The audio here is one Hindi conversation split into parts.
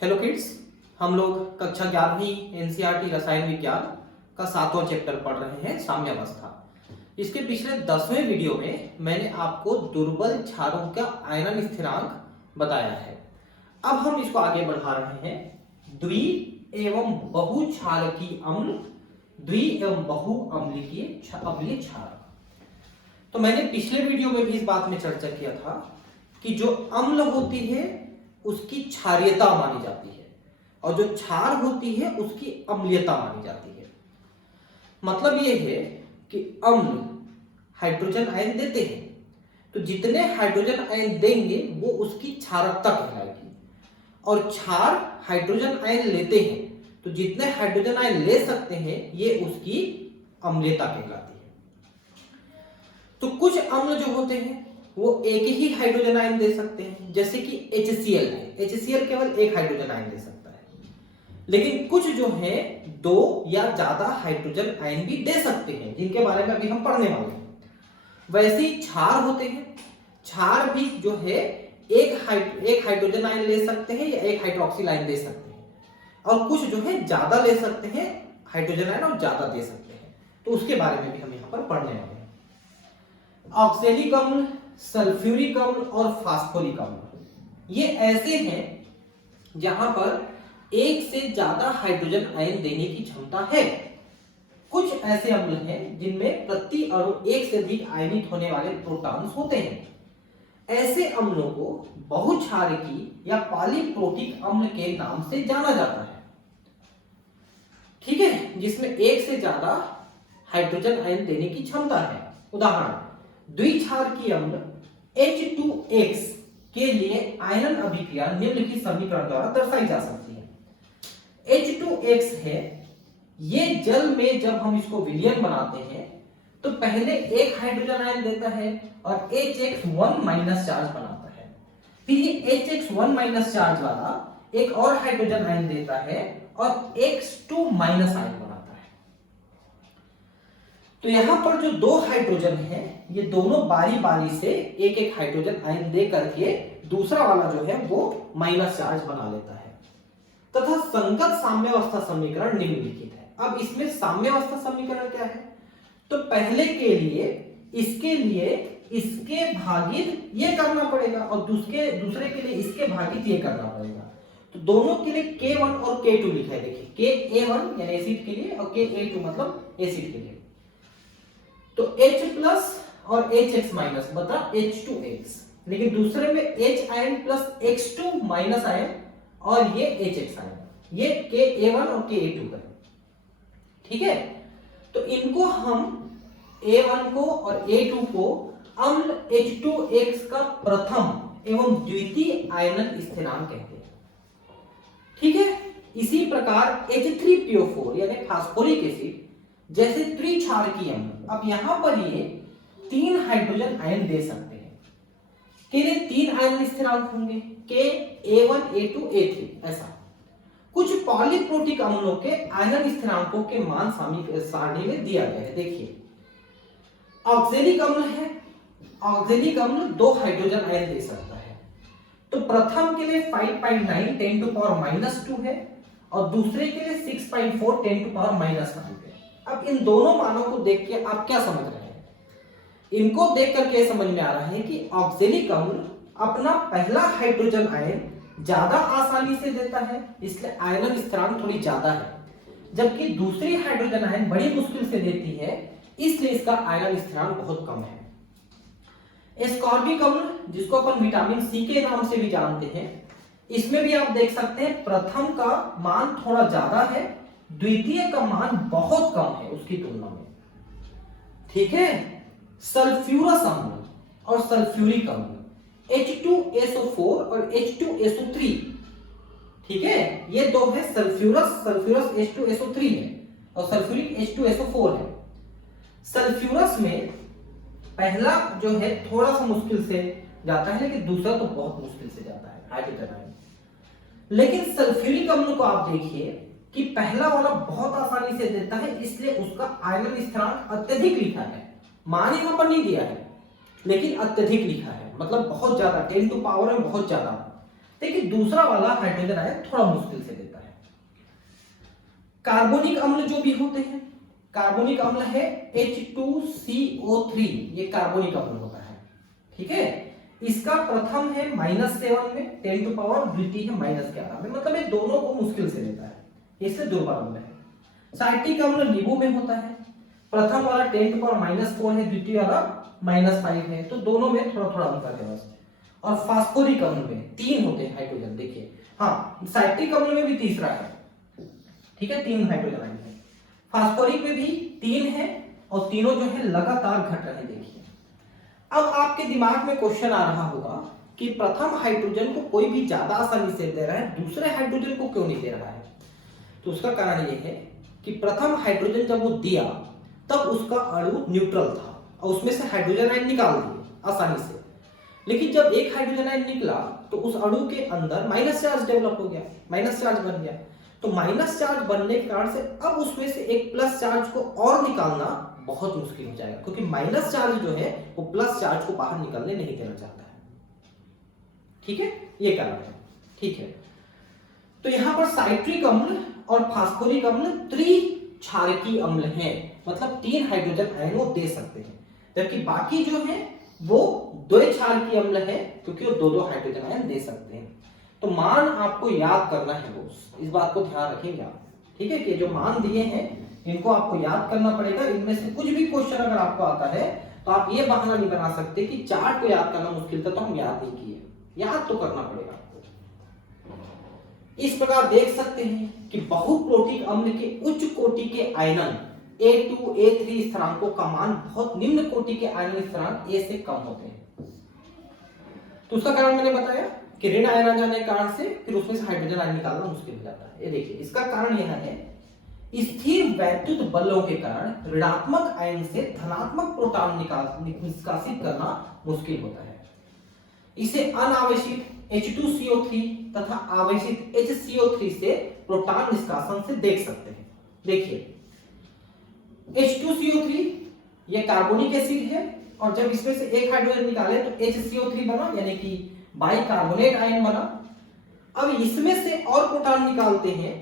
हेलो किड्स, हम लोग कक्षा 11वीं एनसीईआरटी रसायन विज्ञान का 7वां चैप्टर पढ़ रहे हैं, साम्यावस्था। इसके पिछले 10वें वीडियो में मैंने आपको दुर्बल क्षारों का आयनन स्थिरांक बताया है। अब हम इसको आगे बढ़ा रहे हैं। द्वि एवं बहु क्षारकीय अम्ल, द्वि एवं बहु अम्लीय क्षार। तो मैंने पिछले वीडियो में भी इस बात में चर्चा किया था कि जो अम्ल होती है उसकी क्षारीयता मानी जाती है और जो क्षार होती है उसकी अम्लीयता मानी जाती है। मतलब ये है कि अम्ल हाइड्रोजन आयन देते हैं, तो जितने हाइड्रोजन आयन देंगे वो उसकी क्षारकता कहलाएगी, और क्षार हाइड्रोजन आयन लेते हैं तो जितने हाइड्रोजन आयन ले सकते हैं ये उसकी अम्लीयता कहलाती है। तो कुछ अम्ल जो होते हैं वो एक ही हाइड्रोजन आयन दे सकते हैं, जैसे कि HCl है। HCl केवल एक हाइड्रोजन आयन दे सकता है, लेकिन कुछ जो है दो या ज्यादा हाइड्रोजन आयन भी दे सकते हैं, जिनके बारे में अभी हम पढ़ने वाले हैं। वैसे ही क्षार होते हैं, क्षार भी जो है एक हाइड्रोजन आयन ले सकते हैं या एक हाइड्रोक्सिल आयन दे सकते हैं, और कुछ जो है ज्यादा ले सकते हैं हाइड्रोजन आयन और ज्यादा दे सकते हैं। तो उसके बारे में भी हम यहाँ पर पढ़ने वाले हैं। ऑक्सैलिक अम्ल, सल्फ्यूरिक अम्ल और फास्फोरिक अम्ल ये ऐसे हैं जहां पर एक से ज्यादा हाइड्रोजन आयन देने की क्षमता है। कुछ ऐसे अम्ल हैं जिनमें प्रति अणु एक से अधिक आयनित होने वाले प्रोटॉन्स होते हैं। ऐसे अम्लों को बहुक्षारकीय या पॉलीप्रोटिक अम्ल के नाम से जाना जाता है। ठीक है, जिसमें एक से ज्यादा हाइड्रोजन आयन देने की क्षमता है। उदाहरण, द्विक्षारकीय अम्ल H2X के लिए आयनन अभिक्रिया निम्नलिखित समीकरण द्वारा दर्शाई जा सकती है। H2X है, ये जल में जब हम इसको विलयन बनाते हैं तो पहले एक हाइड्रोजन आयन देता है और HX1 माइनस चार्ज बनाता है, फिर ये HX1 माइनस चार्ज वाला एक और हाइड्रोजन आयन देता है और X2 माइनस आयन बनाता है। तो यहां पर जो दो हाइड्रोजन है ये दोनों बारी बारी से एक एक हाइड्रोजन आयन दे करके दूसरा वाला जो है वो माइनस चार्ज बना लेता है, तथा संगत साम्यावस्था समीकरण निम्नलिखित है। अब इसमें साम्यावस्था समीकरण क्या है? तो पहले के लिए इसके भागित ये करना पड़ेगा और दूसरे के लिए इसके भागित ये करना पड़ेगा। तो दोनों के लिए K1 और K2 लिखा है। देखिए, KA1 यानी एसिड के लिए और KA2 मतलब एसिड के लिए। तो H प्लस और HX माइनस बता H2X, लेकिन दूसरे में H ion plus X2 minus ion और ये HX आयन, ये KA1 और KA2 है। ठीक है, तो इनको हम A1 को और A2 को अम्ल H2X का प्रथम एवं द्वितीय आयनन स्थिरांक कहते हैं। ठीक है, इसी प्रकार H3PO4 यानी फास्फोरिक एसिड जैसे त्रिक्षारकीय अम्ल, अब यहां पर ये 3 हाइड्रोजन आयन दे सकते हैं। के लिए 3 आयनन स्थिरांक होंगे, K, A1, A2, A3 ऐसा। कुछ पॉलीप्रोटिक अम्लों के आयनन स्थिरांकों के मान सारणी में दिया गया है। देखिए, ऑक्सैलिक अम्ल है, ऑक्सैलिक अम्ल 2 हाइड्रोजन आयन दे सकता है। तो प्रथम के लिए 5.9 10 टू पावर -2 है और दूसरे के लिए 6.4 10 टू पावर -5 है। अब इन दोनों मानों को देख के आप क्या समझ रहे हैं? इनको देख करके समझ में आ रहा है कि ऑक्सैलिक अम्ल अपना पहला हाइड्रोजन आयन ज्यादा आसानी से देता है, इसलिए आयनन स्थिरांक थोड़ी ज्यादा है, जबकि दूसरी हाइड्रोजन आयन बड़ी मुश्किल से देती है, इसलिए इसका आयनन स्थिरांक बहुत कम है। एस्कॉर्बिक अम्ल, जिसको अपन विटामिन सी के नाम से भी जानते हैं, इसमें भी आप देख सकते हैं प्रथम का मान थोड़ा ज्यादा है, द्वितीय का मान बहुत कम है उसकी तुलना में। ठीक है, सल्फ्यूरस अम्ल और सल्फ्यूरिक अम्ल H2SO4 और H2SO3। ठीक है, ये दो है, सल्फ्यूरस H2SO3 है और सल्फ्यूरिक H2SO4 है। सल्फ्यूरस में पहला जो है थोड़ा सा मुश्किल से जाता है, लेकिन दूसरा तो बहुत मुश्किल से जाता है हाइड्रोजन आयन। लेकिन सल्फ्यूरिक अम्ल को आप देखिए कि पहला वाला बहुत आसानी से देता है, इसलिए उसका आयनन स्थिरांक अत्यधिक लिखा है। मान यहां पर नहीं दिया है, लेकिन अत्यधिक लिखा है, मतलब बहुत ज्यादा, 10 टू पावर में बहुत ज्यादा। देखिए दूसरा वाला हाइड्रोजन आयन थोड़ा मुश्किल से देता है। कार्बोनिक अम्ल जो भी होते हैं, कार्बोनिक अम्ल है H2CO3, ये कार्बोनिक अम्ल होता है, ठीक है। इसका प्रथम है -7 में 10 टू पावर, द्वितीय है -11 में, मतलब ये दोनों को मुश्किल से लेता है, इससे दुर्बल अम्ल है। साइट्रिक अम्ल नींबू में होता है, प्रथम वाला 10 टू पावर -4 है, द्वितीय वाला -5 है, तो दोनों में थोड़ा थोड़ा अंतर है बस। और फास्फोरिक अम्ल में 3 होते हैं हाइड्रोजन, देखिए हाँ, साइट्रिक अम्ल में भी तीसरा है, ठीक है, 3 हाइड्रोजन आयन है। फास्फोरिक में भी 3 है और तीनों जो है लगातार घट रहे हैं, देखिए। अब आपके दिमाग में क्वेश्चन आ रहा होगा कि प्रथम हाइड्रोजन को कोई भी ज्यादा आसानी से दे रहा है, दूसरे हाइड्रोजन को क्यों नहीं दे रहा है? तो उसका कारण यह है कि प्रथम हाइड्रोजन जब वो दिया तब उसका अणु न्यूट्रल था और उसमें से हाइड्रोजन आयन निकाल दिए आसानी से। लेकिन जब एक हाइड्रोजन आयन निकला तो उस अणु के अंदर माइनस चार्ज डेवलप हो गया, माइनस चार्ज बन गया। तो माइनस चार्ज बनने के कारण से अब उसमें से एक प्लस चार्ज को और निकालना बहुत मुश्किल हो जाएगा, क्योंकि माइनस चार्ज जो है वो प्लस चार्ज को बाहर निकलने नहीं देना चाहता है, ठीक है, ये कारण है, ठीक है। तो यहां पर साइट्रिक अम्ल और फास्फोरिक अम्ल त्रिक्षारकीय अम्ल हैं, मतलब 3 हाइड्रोजन आयन वो दे सकते हैं, जबकि बाकी जो है वो द्विक्षारकीय अम्ल है, क्योंकि वो 2-2 हाइड्रोजन आयन दे सकते हैं। तो मान आपको याद करना है दोस्त, इस बात को ध्यान रखेंगे आप, ठीक है, कि जो मान दिए हैं इनको आपको याद करना पड़ेगा। इनमें से कुछ भी क्वेश्चन अगर आपको आता है तो आप ये बहाना नहीं बना सकते कि चार्ट को याद करना मुश्किल था तो हम याद नहीं किए, याद तो करना पड़ेगा आपको। इस प्रकार देख सकते हैं कि बहुप्रोटिक अम्ल के उच्च कोटि के आयनन A2, A3 स्थिरांकों का मान बहुत निम्न कोटि के आयनन स्थिरांक A से कम होते हैं। तो उसका कारण मैंने बताया कि ऋण आयन आ जाने के कारण से फिर उसमें से हाइड्रोजन आयन निकालना मुश्किल हो जाता है। ये देखिए, इसका कारण यह है स्थिर वैद्युत बलों के कारण ऋणात्मक आयन से धनात्मक प्रोटॉन निष्कासित करना मुश्किल होता है। इसे अनावेशित H2CO3 तथा आवेशित HCO3 से प्रोटॉन निष्कासन से देख सकते हैं। देखिए H2CO3 ये कार्बोनिक एसिड है और जब इसमें से एक हाइड्रोजन निकाले तो HCO3 बना, यानी कि बाइकार्बोनेट आयन बना। अब इसमें से और प्रोटॉन निकालते हैं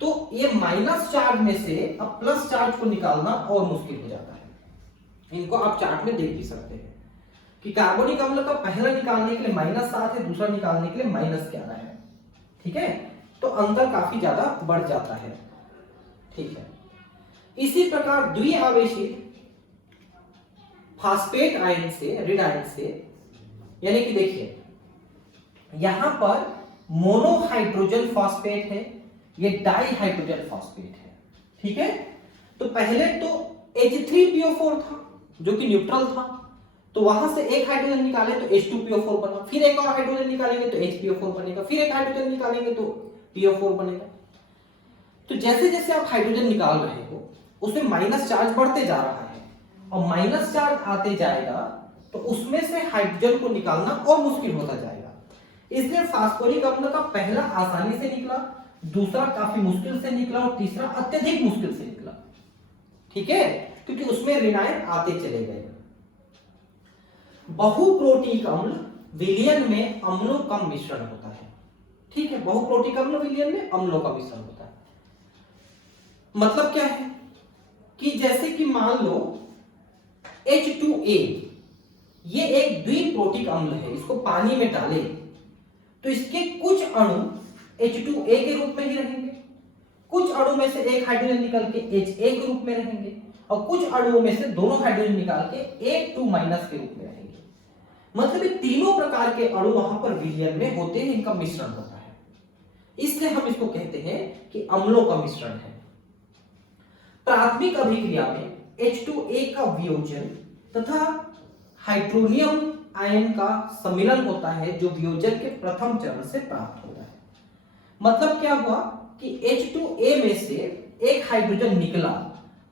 तो ये माइनस चार्ज में से अब प्लस चार्ज को निकालना और मुश्किल हो जाता है। इनको आप चार्ट में देख भी सकते हैं कि कार्बोनिक अम्ल का पहला निकालने के लिए -7 है, दूसरा निकालने के लिए -11 है, ठीक है, तो अंतर काफी ज्यादा बढ़ जाता है, ठीक है। इसी प्रकार द्विआवेशित फास्फेट आयन से, ऋण आयन से, यानी कि देखिए यहां पर मोनोहाइड्रोजन फॉस्फेट है, ये डाई हाइड्रोजन फॉस्फेट है, ठीक है। तो पहले तो H3PO4 था जो कि न्यूट्रल था, तो वहां से एक हाइड्रोजन निकाले तो H2PO4 बना, फिर एक और हाइड्रोजन निकालेंगे तो HPO4 बनेगा, फिर एक हाइड्रोजन निकालेंगे तो PO4 बनेगा। तो जैसे जैसे आप हाइड्रोजन निकाल रहे हो उसमें माइनस चार्ज बढ़ते जा रहा है और माइनस चार्ज आते जाएगा तो उसमें से हाइड्रोजन को निकालना और मुश्किल होता जाएगा। इसलिए फास्फोरिक अम्ल का पहला आसानी से निकला, दूसरा काफी मुश्किल से निकला और तीसरा अत्यधिक मुश्किल से निकला, ठीक है, क्योंकि उसमें ऋण आयन आते चले गए। बहुप्रोटिक अम्ल विलयन में अम्लों का मिश्रण होता है, ठीक है, बहुप्रोटिक अम्ल विलयन में अम्लों का मिश्रण होता है। मतलब क्या है कि जैसे कि मान लो H2A ये एक द्विप्रोटिक अम्ल है, इसको पानी में डालें तो इसके कुछ अणु H2A के रूप में ही रहेंगे, कुछ अणु में से एक हाइड्रोजन निकल के HA के रूप में रहेंगे और कुछ अणुओं में से दोनों हाइड्रोजन निकाल के A2- के रूप में रहेंगे। मतलब ये तीनों प्रकार के अणु वहां पर विलयन में होते हैं, इनका मिश्रण होता है, इसलिए हम इसको कहते हैं कि अम्लों का मिश्रण है। प्राथमिक अभिक्रिया में H2A का वियोजन तथा हाइड्रोनियम आयन का सम्मिलन होता है जो वियोजन के प्रथम चरण से प्राप्त होता है। मतलब क्या हुआ कि H2A में से एक हाइड्रोजन निकला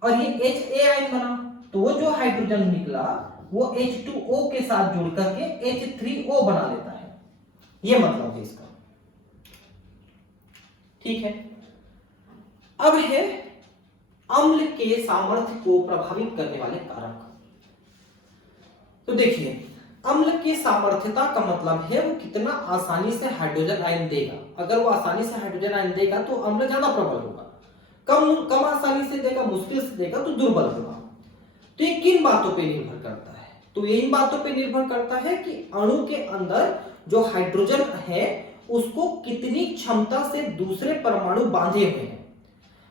और ये HA आयन बना, तो वो जो हाइड्रोजन निकला वो H2O के साथ जुड़ करके H3O बना लेता है, ये मतलब है इसका, ठीक है। अब है अम्ल के सामर्थ्य को प्रभावित करने वाले कारक। तो देखिए अम्ल की सामर्थ्यता का मतलब है वो कितना आसानी से हाइड्रोजन आयन देगा। अगर वो आसानी से हाइड्रोजन आयन देगा तो अम्ल ज्यादा प्रबल होगा, कम आसानी से देगा, मुश्किल से देगा तो दुर्बल होगा। तो ये किन बातों पे निर्भर करता है? तो ये इन बातों पे निर्भर करता है कि अणु के अंदर जो हाइड्रोजन है उसको कितनी क्षमता से दूसरे परमाणु बांधे हुए हैं।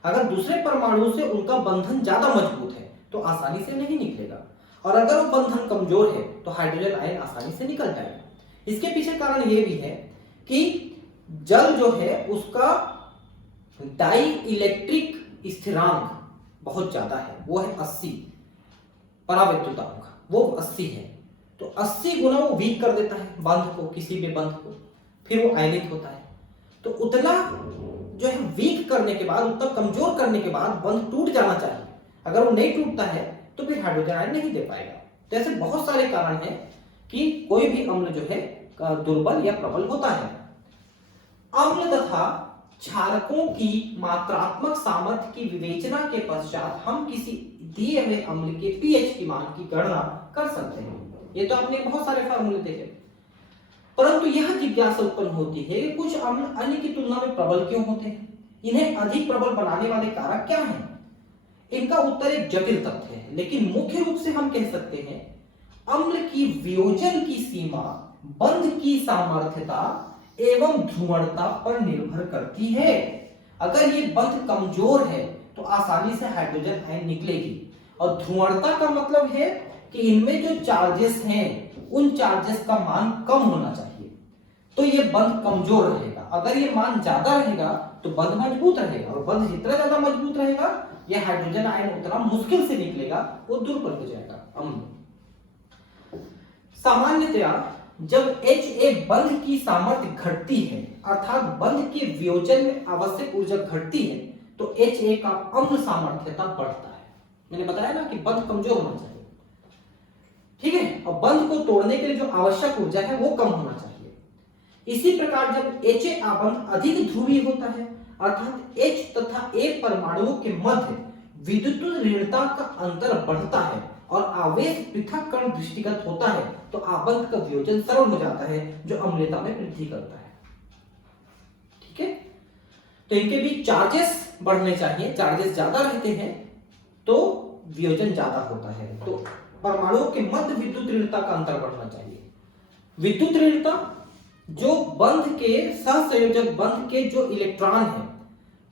अगर दूसरे परमाणु से उनका बंधन ज्यादा मजबूत है तो आसानी से नहीं निकलेगा, और अगर वो बंधन कमजोर है तो हाइड्रोजन आयन आसानी से निकल जाएगा। इसके पीछे कारण ये भी है कि जल जो है उसका डाई इलेक्ट्रिक स्थिरांक बहुत ज्यादा है, वो है 80, परावैद्युतांक वो 80 है। तो 80 गुना वो वीक कर देता है बंध को, किसी भी बंध को, फिर वो आयनिक होता है। तो उतना जो है वीक करने के बाद, उतना कमजोर करने के बाद बंध टूट जाना चाहिए। अगर वो नहीं टूटता है तो फिर हाइड्रोजन आयन नहीं दे पाएगा। तो ऐसे बहुत सारे कारण हैं कि कोई भी अम्ल जो है दुर्बल या प्रबल होता है। अम्ल तथा क्षारकों की मात्रात्मक सामर्थ्य की विवेचना के पश्चात हम किसी दिए हुए अम्ल के पीएच की मान की गणना कर सकते हैं। ये तो आपने बहुत सारे फार्मूले देखे, परंतु यह जिज्ञासा उत्पन्न होती है कि कुछ अम्ल अन्य की तुलना में प्रबल क्यों होते हैं, इन्हें अधिक प्रबल बनाने वाले कारक क्या हैं? इनका उत्तर एक जटिल तथ्य है, लेकिन मुख्य रूप से हम कह सकते हैं अम्ल की वियोजन की सीमा बंध की सामर्थ्यता एवं ध्रुवणता पर निर्भर करती है। अगर ये बंध कमजोर है तो आसानी से हाइड्रोजन आयन निकलेगी, और ध्रुवणता का मतलब है कि इनमें जो चार्जेस हैं उन चार्जेस का मान कम होना चाहिए, तो ये बंध कमजोर रहेगा। अगर ये मान ज्यादा रहेगा तो बंध मजबूत रहेगा, और बंध जितना ज्यादा मजबूत रहेगा ये हाइड्रोजन आयन उतना मुश्किल से निकलेगा, वो दुर्बल हो जाएगा अम्ल। सामान्यतया जब Ha बंध की सामर्थ्य घटती है, अर्थात बंध के वियोजन में आवश्यक ऊर्जा घटती है, तो Ha का अम्ल सामर्थ्यता बढ़ता है। मैंने बताया ना कि बंध कमजोर होना चाहिए, ठीक है, और बंध को तोड़ने के लिए जो आवश्यक ऊर्जा है वो कम होना चाहिए। इसी प्रकार जब Ha आबंध अधिक ध्रुवीय होता है, अर्थात H तथा A परमाणुओं के मध्य विद्युत ऋणता का अंतर बढ़ता है और आवेश पृथक्करण दृष्टिगत होता है, तो आबंध का वियोजन सरल हो जाता है, जो अम्लता में वृद्धि करता है। ठीक है, तो इनके बीच चार्जेस बढ़ने चाहिए, चार्जेस ज्यादा रहते हैं तो वियोजन ज्यादा होता है, तो परमाणुओं के मध्य विद्युत ऋणता का अंतर बढ़ना चाहिए। विद्युत ऋणता जो बंध के सहसंयोजक बंध के जो इलेक्ट्रॉन है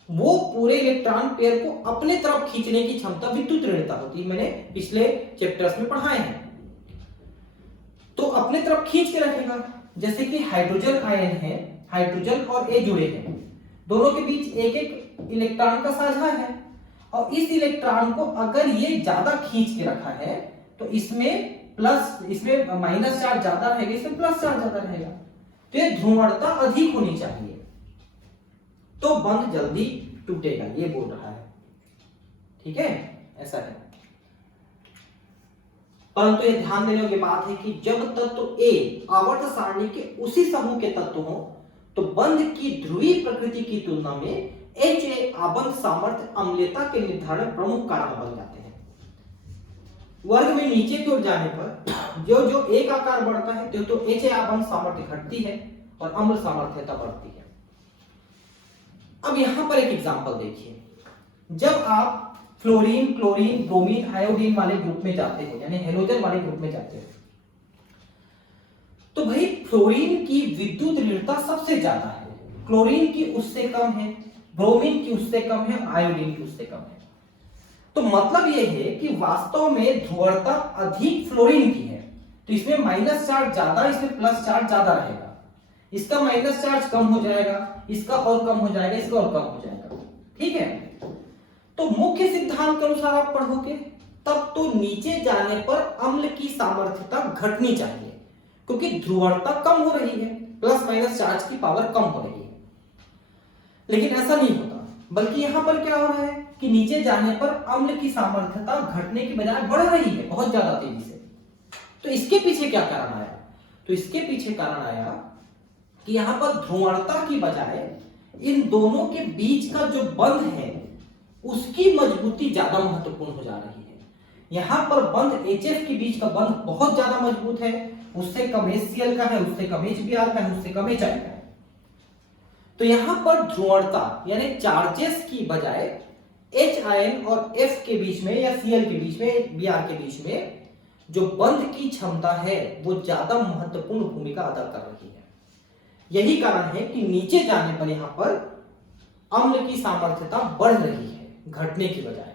वो पूरे इलेक्ट्रॉन पेयर को अपने तरफ खींचने की क्षमता विद्युत ऋणता होती है, मैंने पिछले चैप्टर्स में पढ़ाए हैं। तो अपने तरफ खींच के रखेगा, जैसे कि हाइड्रोजन आयन है, हाइड्रोजन और ए जुड़े हैं, दोनों के बीच एक एक इलेक्ट्रॉन का साझा है, और इस इलेक्ट्रॉन को अगर ये ज्यादा खींच के रखा है तो इसमें माइनस चार्ज ज्यादा रहेगा, इसमें प्लस चार्ज ज्यादा रहेगा, तो ये ध्रुवणता अधिक होनी चाहिए, तो बंध जल्दी टूटेगा, ये बोल रहा है। ठीक है, ऐसा है। परंतु ये ध्यान देने की बात है कि जब तत्व A आवर्त सारणी के उसी समूह के तत्व हो तो बंध की ध्रुवीय प्रकृति की तुलना में Ha आबंध सामर्थ्य अम्लता के निर्धारण प्रमुख कारण बन जाते हैं। वर्ग में नीचे की ओर जाने पर जो जो A का आकार बढ़ता है तो Ha आबंध सामर्थ्य घटती है और अम्ल सामर्थ्यता बढ़ती है। अब यहां पर एक एग्जांपल देखिए, जब आप फ्लोरीन, क्लोरीन, ब्रोमीन, आयोडीन वाले ग्रुप में जाते हो, यानी हेलोजन वाले ग्रुप में जाते हो, तो भाई फ्लोरीन की विद्युत ऋणता सबसे ज्यादा है, क्लोरीन की उससे कम है, ब्रोमीन की उससे कम है, आयोडीन की उससे कम है। तो मतलब यह है कि वास्तव में ध्रुवणता अधिक फ्लोरीन की है, तो इसमें माइनस चार्ज ज्यादा, इसमें प्लस चार्ज ज्यादा रहेगा, इसका माइनस चार्ज कम हो जाएगा, इसका और कम हो जाएगा, इसका और कम हो जाएगा। ठीक है, तो मुख्य सिद्धांत के अनुसार आप पढ़ोगे तब तो नीचे जाने पर अम्ल की सामर्थ्यता घटनी चाहिए, क्योंकि ध्रुवणता कम हो रही है, प्लस माइनस चार्ज की पावर कम हो रही है। लेकिन ऐसा नहीं होता, बल्कि यहां पर क्या हो रहा है कि नीचे जाने पर अम्ल की सामर्थ्यता घटने की बजाय बढ़ रही है बहुत ज्यादा तेजी से। तो इसके पीछे क्या कारण आया? तो इसके पीछे कारण आया कि यहां पर ध्रुवणता की बजाय इन दोनों के बीच का जो बंध है उसकी मजबूती ज्यादा महत्वपूर्ण हो जा रही है। यहां पर बंध HF के बीच का बंध बहुत ज्यादा मजबूत है उससे कम HCl का है, उससे कम HBr का है, उससे कम HI का है। तो यहां पर ध्रुवणता यानी चार्जेस की बजाय H आयन और F के बीच में या Cl के बीच में, Br के बीच में जो बंध की क्षमता है वो ज्यादा महत्वपूर्ण भूमिका अदा कर रही है। यही कारण है कि नीचे जाने पर यहां पर अम्ल की सामर्थ्यता बढ़ रही है घटने की बजाय।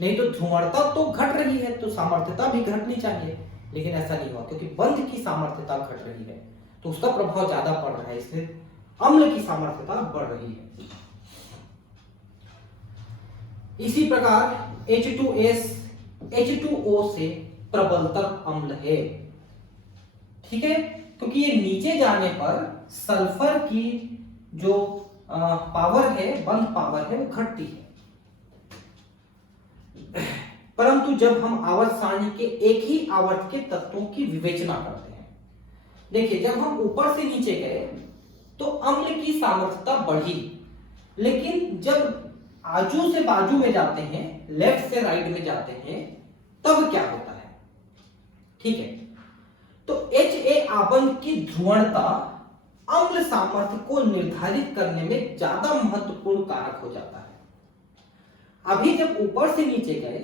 नहीं तो ध्रुवणता तो घट रही है तो सामर्थ्यता भी घटनी चाहिए, लेकिन ऐसा नहीं हुआ क्योंकि बंध की सामर्थ्यता घट रही है तो उसका प्रभाव ज्यादा पड़ रहा है, इसलिए अम्ल की सामर्थ्यता बढ़ रही है। इसी प्रकार H2S H2O से प्रबलतर अम्ल है, ठीक है, क्योंकि ये नीचे जाने पर सल्फर की जो पावर है, बंध पावर है, वो घटती है। परंतु जब हम आवर्त सारणी के एक ही आवर्त के तत्वों की विवेचना करते हैं, देखिए जब हम ऊपर से नीचे गए तो अम्ल की सामर्थ्यता बढ़ी, लेकिन जब आजू से बाजू में जाते हैं, लेफ्ट से राइट में जाते हैं, तब क्या होता है, ठीक है। तो HA आबंध की ध्रुवणता अम्ल सामर्थ्य को निर्धारित करने में ज्यादा महत्वपूर्ण कारक हो जाता है। अभी जब ऊपर से नीचे गए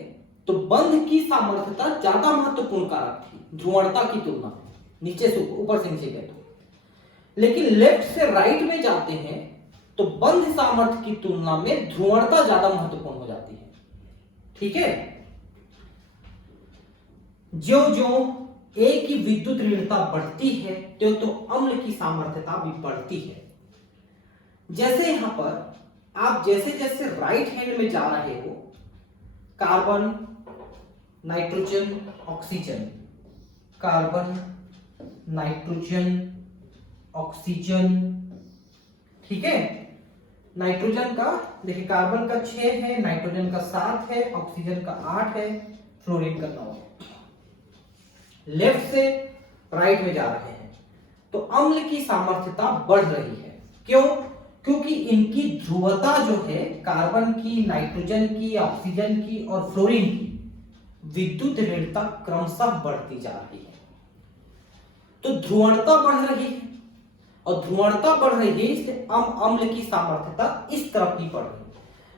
तो बंध की सामर्थ्यता ज्यादा महत्वपूर्ण कारक थी ध्रुवणता की तुलना में, नीचे से ऊपर से नीचे गए तो। लेकिन लेफ्ट से राइट में जाते हैं तो बंध सामर्थ्य की तुलना में ध्रुवणता ज्यादा महत्वपूर्ण हो जाती है, ठीक है। ज्यो ज्यो A की विद्युत ऋणता बढ़ती है तो अम्ल की सामर्थ्यता भी बढ़ती है। जैसे यहां पर आप जैसे जैसे राइट हैंड में जा रहे हो, carbon, nitrogen, oxygen, carbon, nitrogen, oxygen, ठीक है। नाइट्रोजन का देखिए, कार्बन का 6 है, नाइट्रोजन का 7 है, ऑक्सीजन का 8 है, फ्लोरीन का 9 है। लेफ्ट से राइट में जा रहे हैं तो अम्ल की सामर्थ्यता बढ़ रही है। क्यों? क्योंकि इनकी ध्रुवता जो है, कार्बन की, नाइट्रोजन की, ऑक्सीजन की और फ्लोरीन की विद्युत ऋणता क्रमशः बढ़ती जा रही है। तो ध्रुवणता बढ़ रही है और ध्रुवणता बढ़ रही है, इसलिए अम्ल की सामर्थ्यता इस तरफ ही बढ़ रही है।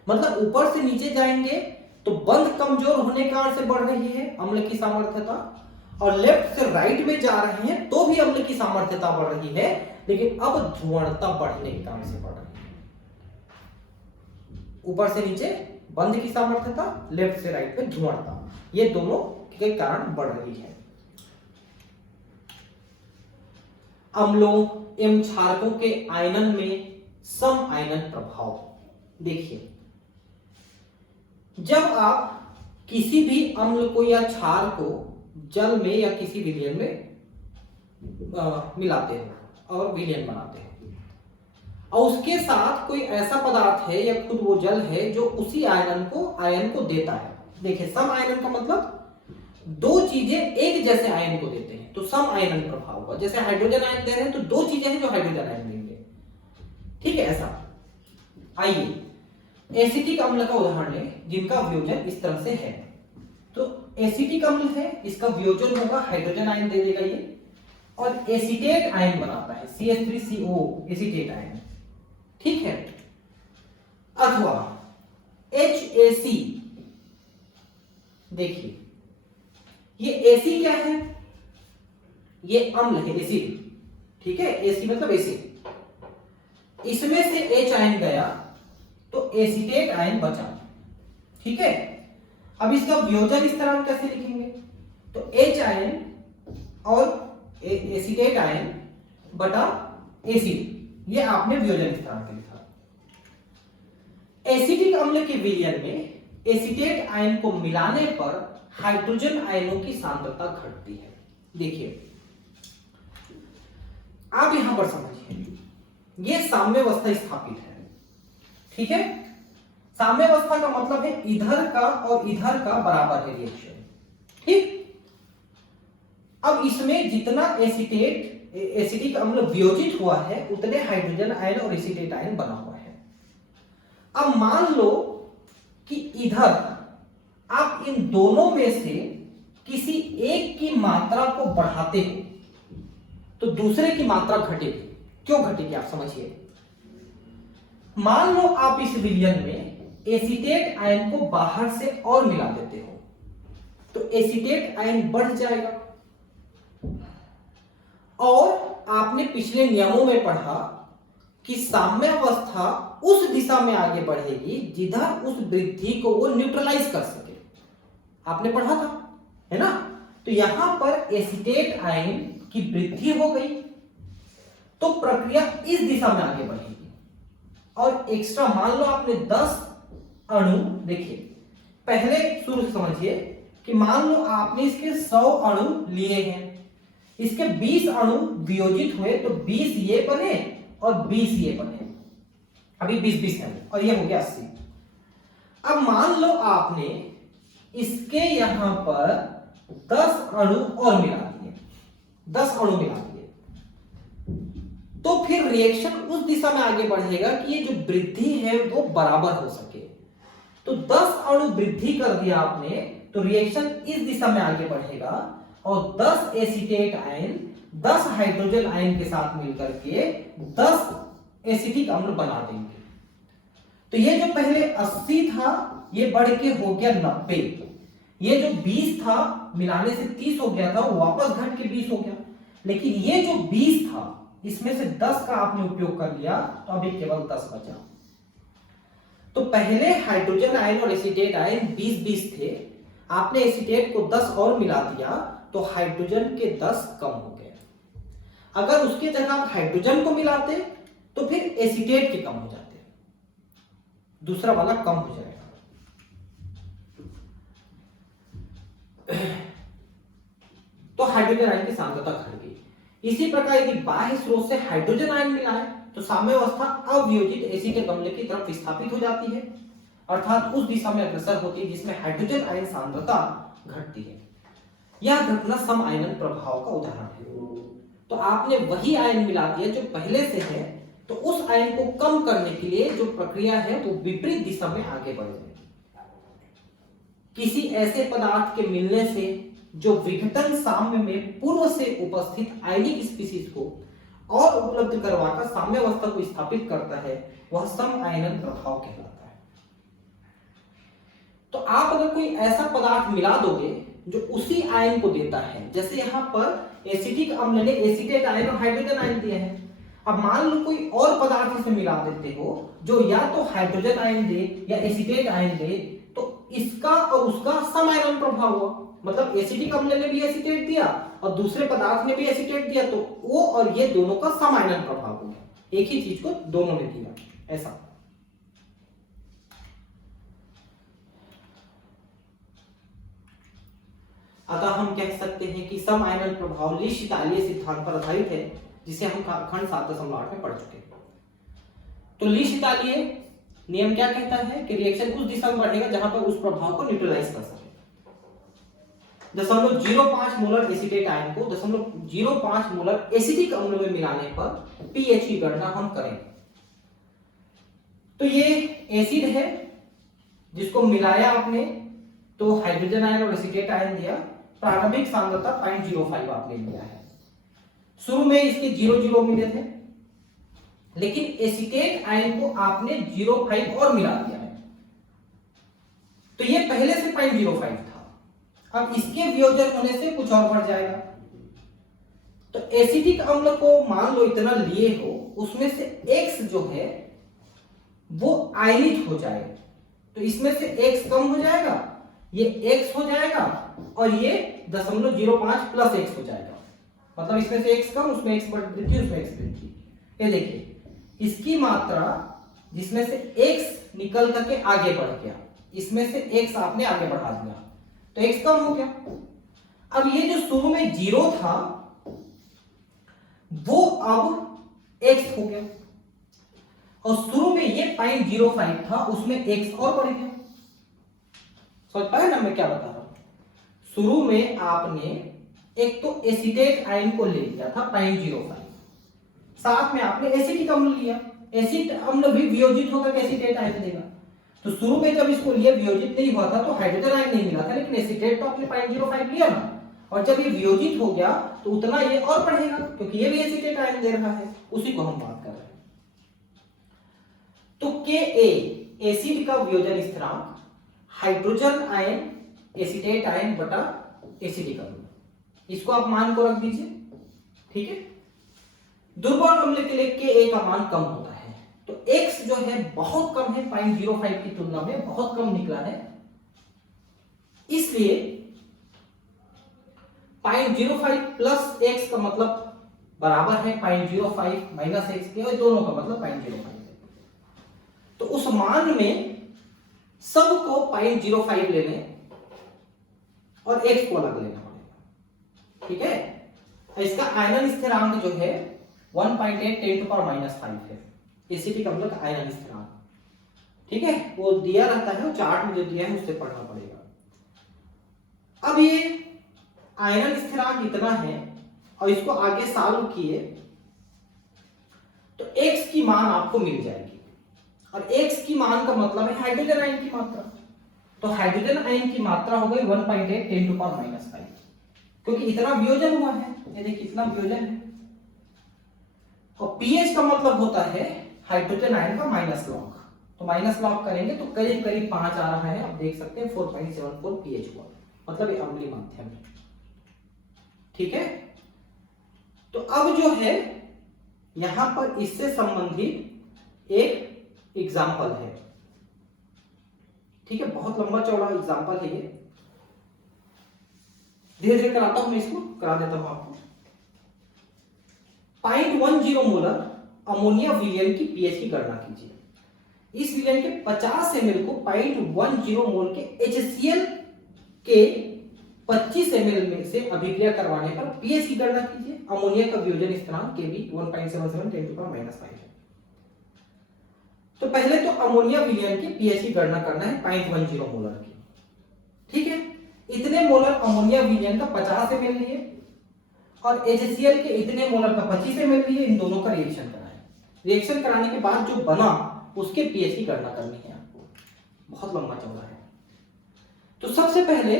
मतलब ऊपर से नीचे जाएंगे तो बंध कमजोर होने के कारण से बढ़ रही है अम्ल की सामर्थ्यता, और लेफ्ट से राइट में जा रहे हैं तो भी अम्ल की सामर्थ्यता बढ़ रही है, लेकिन अब ध्रुवणता बढ़ने के कारण से बढ़ रही है। ऊपर से नीचे बंध की सामर्थ्यता, लेफ्ट से राइट में ध्रुवणता, ये दोनों के कारण बढ़ रही है। अम्लों एवं क्षारकों के आयनन में सम आयनन प्रभाव। देखिए, जब आप किसी भी अम्ल को या क्षार को जल में या किसी विलयन में मिलाते हो और विलयन बनाते हो, और उसके साथ कोई ऐसा पदार्थ है या खुद वो जल है जो उसी आयन को देता है। देखिए, सम आयनन का मतलब दो चीजें एक जैसे आयन को देते हैं तो सम आयनन प्रभाव हुआ। जैसे हाइड्रोजन आयन दे रहे हैं तो दो चीजें हैं जो हाइड्रोजन आयन देंगे, ठीक है। ऐसा आइए एसिटिक अम्ल का उदाहरण लें जिनका वियोजन इस तरह से है। तो एसिटिक अम्ल है, इसका वियोजन होगा, हाइड्रोजन आयन दे देगा ये, और एसीटेट आयन बनाता है, CH3CO एसीटेट आयन, ठीक है। अथवा HAC, देखिए ये AC क्या है, ये अम्ल है, एसिड, ठीक है। AC मतलब एसिड, इसमें से H आयन गया तो एसीटेट आयन बचा, ठीक है। अब इसका वियोजन इस तरह हम कैसे लिखेंगे, तो H आयन और एसीटेट आयन बटा एसिड, ये आपने वियोजन इस तरह के लिखा। एसिटिक अम्ल के विलयन में एसीटेट आयन को मिलाने पर हाइड्रोजन आयनों की सांद्रता घटती है। देखिए, आप यहां पर समझिए, ये साम्यावस्था स्थापित है, ठीक है। साम्यावस्था का मतलब है इधर का और इधर का बराबर है रिएक्शन, ठीक। अब इसमें जितना एसिटिक अम्ल वियोजित हुआ है उतने हाइड्रोजन आयन और एसीटेट आयन बना हुआ है। अब मान लो कि इधर आप इन दोनों में से किसी एक की मात्रा को बढ़ाते हो, तो दूसरे की मात्रा घटेगी। क्यों घटेगी आप समझिए। मान लो आप इस विलयन में एसीटेट आयन को बाहर से और मिला देते हो तो एसीटेट आयन बढ़ जाएगा। और आपने पिछले नियमों में पढ़ा कि साम्यावस्था उस दिशा में आगे बढ़ेगी जिधर उस वृद्धि को वो न्यूट्रलाइज कर सके। आपने पढ़ा था, है ना। तो यहां पर एसीटेट आयन की वृद्धि हो गई तो प्रक्रिया इस दिशा में आगे बढ़ेगी। और एक्स्ट्रा मान लो आपने 10 अणु, देखिए पहले शुरू से समझिए कि मान लो आपने इसके 100 अणु लिए हैं, इसके 20 अणु वियोजित हुए तो 20 ये बने और 20 ये बने, अभी 20-20 है और ये हो गया 80। अब मान लो आपने इसके यहां पर 10 अणु और मिला दिए, 10 अणु मिला दिए, तो फिर रिएक्शन उस दिशा में आगे बढ़ेगा कि ये जो वृद्धि है वो बराबर हो सके। तो 10 अणु वृद्धि कर दिया आपने तो रिएक्शन इस दिशा में आगे बढ़ेगा और 10 एसीटेट आयन 10 हाइड्रोजन आयन के साथ मिलकर के 10 एसिटिक अम्ल बना देंगे। तो ये जो पहले 80 था ये बढ़ के हो गया 90, ये जो 20 था मिलाने से 30 हो गया था वो वापस घट के 20 हो गया। लेकिन ये जो 20 था इसमें से 10 का आपने उपयोग कर लिया तो अभी केवल 10 बचा। तो पहले हाइड्रोजन आयन और एसीटेट आयन 20-20 थे, आपने एसीटेट को 10 और मिला दिया तो हाइड्रोजन के 10 कम हो गए। अगर उसके जगह आप हाइड्रोजन को मिलाते तो फिर एसीटेट के कम हो जाते, दूसरा वाला कम हो जाएगा। तो हाइड्रोजन आयन की सांद्रता घट गई। इसी प्रकार यदि बाह्य स्रोत से हाइड्रोजन आयन मिला है तो साम्यावस्था अवियोजित एसिटिक अम्ल की तरफ विस्थापित हो जाती है, अर्थात उस दिशा में अग्रसर होती है जिसमें हाइड्रोजन आयन सांद्रता घटती है। यह घटना सम आयनन प्रभाव का उदाहरण है। तो आपने वही आयन मिला दिया जो पहले से है, तो उस आयन को कम करने के लिए जो प्रक्रिया है वो विपरीत दिशा में आगे बढ़ जाएगी। किसी ऐसे पदार्थ के मिलने से जो विघटन साम्य में पूर्व से उपस्थित आयनिक स्पीशीज को और उपलब्ध करवाकर साम्यावस्था को स्थापित करता है, वह सम आयनन प्रभाव कहलाता है। तो आप अगर कोई ऐसा पदार्थ मिला दोगे जो उसी आयन को देता है, जैसे यहां पर एसिटिक अम्ल ने एसीटेट आयन और हाइड्रोजन आयन दिए हैं, अब मान लो कोई और पदार्थ इसे मिला देते हो जो या तो हाइड्रोजन आयन दे या एसीटेट आयन दे, तो इसका और उसका सम आयनन प्रभाव हुआ। मतलब एसिटिक अम्ल ने भी एसीटेट दिया और दूसरे पदार्थ ने भी एसीटेट दिया, तो वो और ये दोनों का सम आयनन प्रभाव हो गया, एक ही चीज को दोनों ने दिया, ऐसा। अतः हम कह सकते हैं कि सम आयनन प्रभाव ली-शितालीय सिद्धांत पर आधारित है, जिसे हम खंड 7.8 में पढ़ चुके हैं। तो ली-शितालीय नियम क्या कहता है कि रिएक्शन उस दिशा में बढ़ेगा जहां पर उस प्रभाव को न्यूट्रलाइज कर सके। 0.05 मोलर एसीटेट आयन को 0.05 मोलर एसिटिक अम्ल में मिलाने पर पीएच की गणना हम करें। तो ये एसिड है जिसको मिलाया आपने, तो हाइड्रोजन आयन और एसीटेट आयन दिया, प्रारंभिक सांद्रता 0.05 आपने लिया है। शुरू में इसके 0.0 मिले थे, लेकिन एसीटेट आयन को आपने 0.5 और मिला दिया है, तो ये पहले से 0.05 था। अब इसके वियोजन होने से कुछ और बढ़ जाएगा। तो एसिटिक अम्ल को मान लो इतना लिए हो, उसमें से X जो है वो आयनित हो जाए, तो इसमें से X कम हो जाएगा, ये X हो जाएगा और ये 0.05 प्लस X हो जाएगा। मतलब इसमें से X कम, उसमें X वृद्धि, उसमें X वृद्धि। ये देखिए इसकी मात्रा जिसमें से X निकल करके आगे बढ़ गया, इसमें से X आपने आगे बढ़ा दिया तो X कम हो गया। अब ये जो शुरू में 0 था वो अब X हो गया, और शुरू में ये 0.05 था उसमें X और बढ़ गया। समझ पाए ना मैं क्या बता रहा हूं? शुरू में आपने एक तो एसीटेट आयन को ले लिया था 0.05, साथ में आपने एसिटिक अम्ल लिया, एसिड अम्ल भी वियोजित होकर एसीटेट आयन देगा। तो शुरू में जब इसको लिए वियोजित नहीं हुआ था तो हाइड्रोजन आयन नहीं मिला था, लेकिन एसीटेट तो आपने 0.05 लिया ना, और जब ये वियोजित हो गया तो उतना ये और बढ़ेगा, क्योंकि ये भी एसीटेट आयन दे रहा है, उसी को हम बात कर रहे हैं। तो Ka एसिड का वियोजन स्थिरांक, हाइड्रोजन आयन एसीटेट आयन बटा एसिडिक अम्ल, इसको आप मान को रख दीजिए, ठीक है। दुर्बल अम्ल के लिए Ka का मान कम होता है, तो X जो है बहुत कम है, 0.05 की तुलना में बहुत कम निकला है, इसलिए 0.05 प्लस x का मतलब बराबर है 0.05 माइनस x के, और दोनों का मतलब 0.05 है। तो उस मान में सबको 0.05 लेने और x को अलग लेना पड़ेगा, ठीक है। इसका आयनन स्थिरांक जो है 1.8 10⁻⁵ है, एसिटिक अम्ल का आयनन स्थिरांक, ठीक है। वो दिया रहता है, वो चार्ट में जो दिया है उससे पढ़ना पड़ेगा। अब ये आयनन स्थिरांक इतना है और इसको आगे सॉल्व किए तो x की मान आपको मिल जाएगी, और x की मान का मतलब है हाइड्रोजन आयन की मात्रा। तो हाइड्रोजन आयन की मात्रा हो गई 1.8 10⁻⁵, क्योंकि इतना वियोजन हुआ है, ये देखिए इतना वियोजन है। और pH का मतलब होता है हाइड्रोजन आयन का माइनस लॉग, तो माइनस लॉग करेंगे तो करीब करीब 5 आ रहा है, आप देख सकते हैं 4.74 pH हुआ, मतलब ये अम्लीय माध्यम है, ठीक है। तो अब जो है यहां पर इससे संबंधित एक एग्जाम्पल है, ठीक है, बहुत लंबा चौड़ा एग्जाम्पल है ये, धीरे धीरे कराता हूं, मैं इसको करा देता हूं आपको। 0.10 मोलर अमोनिया विलयन की पीएच की गणना कीजिए। इस विलयन के 50 ml को 0.10 मोल के HCl के 25 ml में से अभिक्रिया करवाने पर पीएच की गणना कीजिए। अमोनिया का वियोजन स्थिरांक Kb 1.77 10⁻⁵ है। तो पहले तो अमोनिया विलयन के पीएच की गणना करना है 0.10 मोलर की, ठीक है। इतने मोलर अमोनिया विलयन का 50 ml लिए और HCl के इतने मोलर का 25 ml लिए, इन दोनों का रिएक्शन कराएं। रिएक्शन कराने के बाद जो बना उसके पीएच की गणना करनी है आपको, बहुत लंबा चौड़ा है। तो सबसे पहले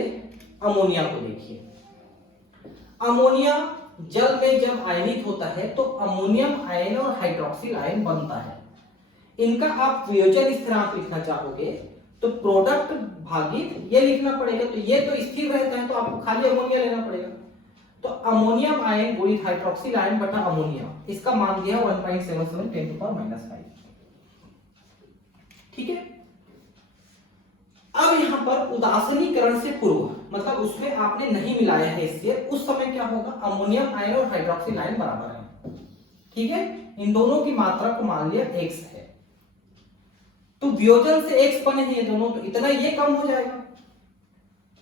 अमोनिया को देखिए। अमोनिया जल में जब आयनित होता है तो अमोनियम आयन और हाइड्रोक्सिल आयन बनता है। इनका आप वियोजन स्थिरांक लिखना चाहोगे तो प्रोडक्ट भागित ये लिखना पड़ेगा, तो ये तो स्थिर रहता है तो आपको खाली अमोनिया लेना पड़ेगा। तो अमोनियम आयन गुणित हाइड्रोक्सिल आयन बटा अमोनिया, इसका मान दिया 1.77 10⁻⁵, ठीक है। अब यहां पर उदासीनीकरण से पूर्व, मतलब उसमें आपने नहीं मिलाया है इससे, उस समय क्या होगा, अमोनियम आयन और हाइड्रोक्सिल आयन बराबर है, ठीक है। इन दोनों की मात्रा को मान लिया x है, तो वियोजन से x बने हैं ये दोनों, तो इतना ये कम हो जाएगा।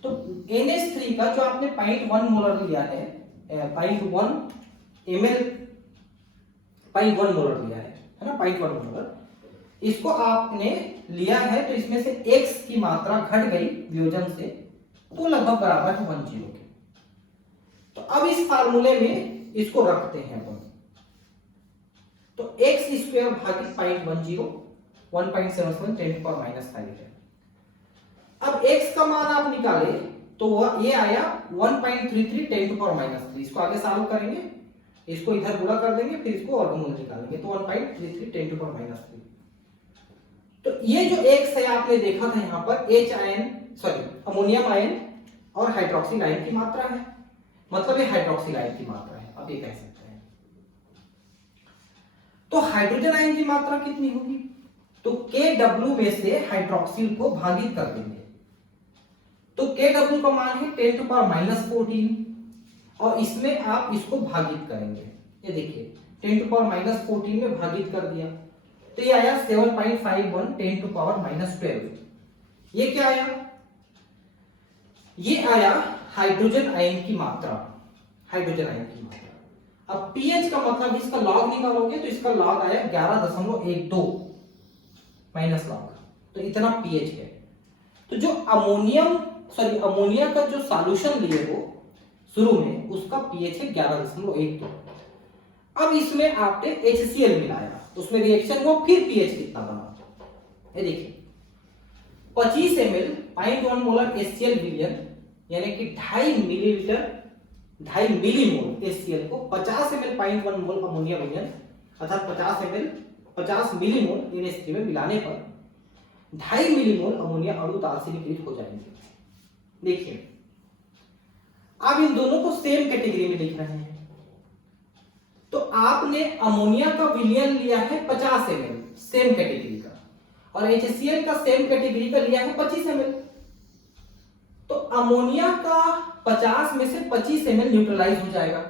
तो NH3 का जो आपने 0.1 मोलर लिया है, 0.1 ml 0.1 मोलर लिया है ना, 0.1 मोलर, इसको आपने लिया है तो इसमें से x की मात्रा घट गई वियोजन से, तो लगभग बराबर है 10 के। तो अब इस फार्मूले में इसको रखते हैं अपन, तो x² भागित 0.10 1.77 10⁻⁵ है। अब x का मान आप निकाले तो वह ये आया 1.33 10⁻⁻3, इसको आगे सॉल्व करेंगे, इसको इधर गुणा कर देंगे, फिर इसको वर्गमूल निकालेंगे, तो 1.33 10⁻⁻3। तो ये जो x है आपने देखा था यहाँ पर H ion, sorry ammonium ion और हाइड्रोक्सिल आयन की मात्रा है, मतलब ये हाइड्रोक्सिल आयन की मात्रा है, आप ये कह सकते हैं। तो हाइड्रोजन आयन की मात्रा कितनी होगी, तो Kw में से हाइड्रोक्सिल को भागित कर देंगे, तो Kw का मान है 10⁻⁻14 और इसमें आप इसको भागित करेंगे, ये देखिए 10⁻⁻14 में भागित कर दिया तो ये आया 7.51 10⁻⁻12। ये क्या आया, ये आया हाइड्रोजन आयन की मात्रा, हाइड्रोजन आयन की मात्रा। अब पीएच का मतलब इसका लॉग निकालोगे तो इसका लॉग आया 11.12 माइनस लॉग, तो इतना पीएच है। तो जो अमोनिया का जो सॉल्यूशन लिए हो शुरू में, उसका पीएच है 11.12। अब इसमें आपने HCl मिलाया, उसमें रिएक्शन हुआ, फिर पीएच कितना बना, ये देखिए 25 ml 0.1 मोलर HCl विलयन यानी कि 2.5 मिलीलीटर 2.5 मिलीमोल HCl को 50 ml 0.1 मोल अमोनिया विलयन अर्थात 50 मिलीमोल NH3 में मिलाने पर 2.5 मिलीमोल अमोनिया अणु उदासीनीकृत हो जाएंगे। देखिए आप इन दोनों को सेम कैटेगरी में लिख रहे हैं, तो आपने अमोनिया का विलयन लिया है 50 ml सेम कैटेगरी का, और HCl का सेम कैटेगरी का लिया है 25 ml। तो अमोनिया का 50 में से 25 ml न्यूट्रलाइज हो जाएगा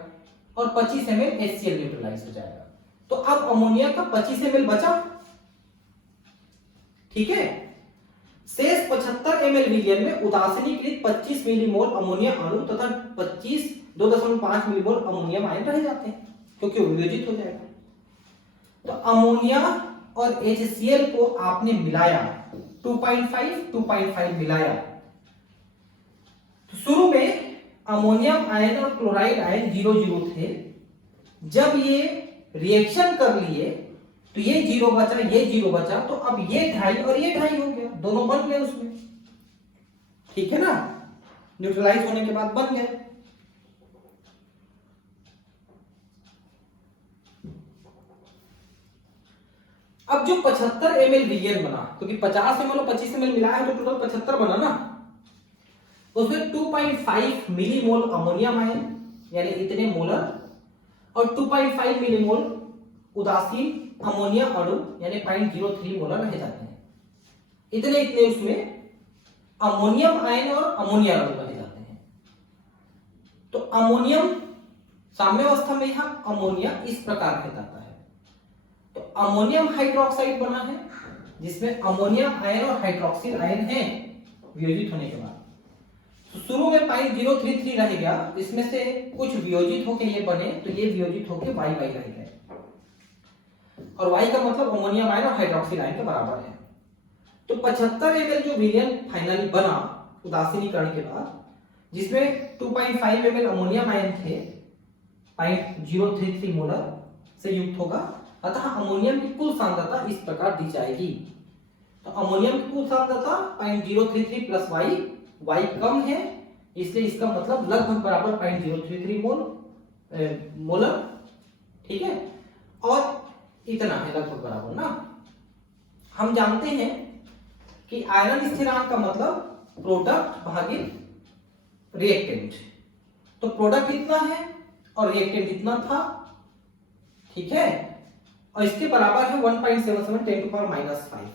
और 25 ml HCl न्यूट्रलाइज हो जाएगा। तो अब अमोनिया का 25 ml बचा, ठीक है। शेष 75 ml विलयन में उदासीनीकृत 25 मिलीमोल अमोनिया अणु तथा 2.5 मिलीमोल अमोनियम आयन रह जाते हैं क्योंकि वो वियोजित हो जाएगा। तो अमोनिया और HCl को आपने मिलाया 2.5 मिलाया, तो शुरू में अमोनियम आयन और क्लोराइड आयन 0 थे। जब ये रिएक्शन कर लिए तो ये 0 बचा, ये 0 बचा, तो अब ये 2.5 और ये 2.5 हो गया, दोनों बन गए उसमें, ठीक है ना, न्यूट्रलाइज होने के बाद बन गए। अब जो 75 ml विलयन बना, क्योंकि 50 ml और 25 ml मिलाया तो टोटल 75 बना ना, उसमें 2.5 मिलीमोल अमोनियम आयन यानी इतने मोलर और 2.5 मिलीमोल उदासीन अमोनिया अणु यानी 0.03 मोलर रह जाते हैं। इतने इतने उसमें अमोनियम आयन और अमोनिया अणु रह जाते हैं। तो अमोनियम साम्यावस्था में यहां अमोनिया इस प्रकार कहलाता है। तो अमोनियम हाइड्रोक्साइड बना है जिसमें अमोनियम आयन और हाइड्रोक्सिल आयन है वियोजित होने के बाद। तो शुरू में 0.033 रह गया, इसमें से कुछ वियोजित होके ये बने, तो ये वियोजित होके Y रह गए, और Y का मतलब अमोनियम आयन और हाइड्रोक्सिल आयन के बराबर है। तो 75 ml जो विलयन फाइनली बना उदासीनीकरण के बाद, जिसमें 2.5 ml अमोनियम आयन थे 0.033 मोलर से युक्त होगा, अतः अमोनियम की कुल सांद्रता इस प्रकार दी जाएगी। तो अमोनियम की कुल सांद्रता 0.033 प्लस Y कम है, इसलिए इसका मतलब लगभग बराबर 0.033 मोलर, ठीक है, और इतना है लगभग बराबर ना। हम जानते हैं कि आयरन स्थिरांक का मतलब प्रोडक्ट भागित रिएक्टेंट, तो प्रोडक्ट इतना है और रिएक्टेंट इतना था, ठीक है, और इसके बराबर है 1.77 10⁻⁵।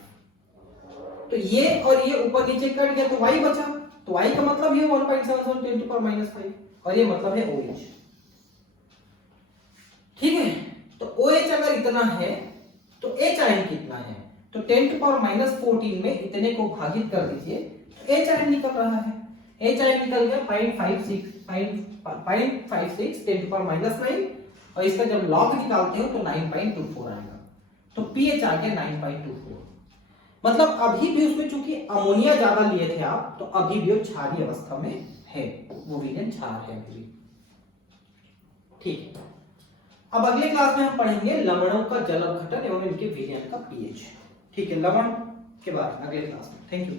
तो ये और ये ऊपर नीचे कट गया तो Y बचा, तो Y का मतलब ये 1.77 10⁻⁵ और ये मतलब है OH, ठीक है। तो OH अगर इतना है तो H आयन कितना है, तो 10⁻14 में इतने को भागित कर दीजिए तो H आयन निकल रहा है। H आयन निकल गया 0.56 10⁻⁹, और इसका जब लॉग निकालते हो तो 9.24 आएगा, तो pH आ गया 9.24। मतलब अभी भी उसमें चूंकि अमोनिया ज्यादा लिए थे आप, तो अभी भी वो क्षारीय अवस्था में है, वो विलयन क्षार है अभी, ठीक है। अब अगले क्लास में हम पढ़ेंगे लवणों का जल अपघटन एवं इनके विलयन का pH, ठीक है, लवण के बारे में अगले क्लास में। Thank you.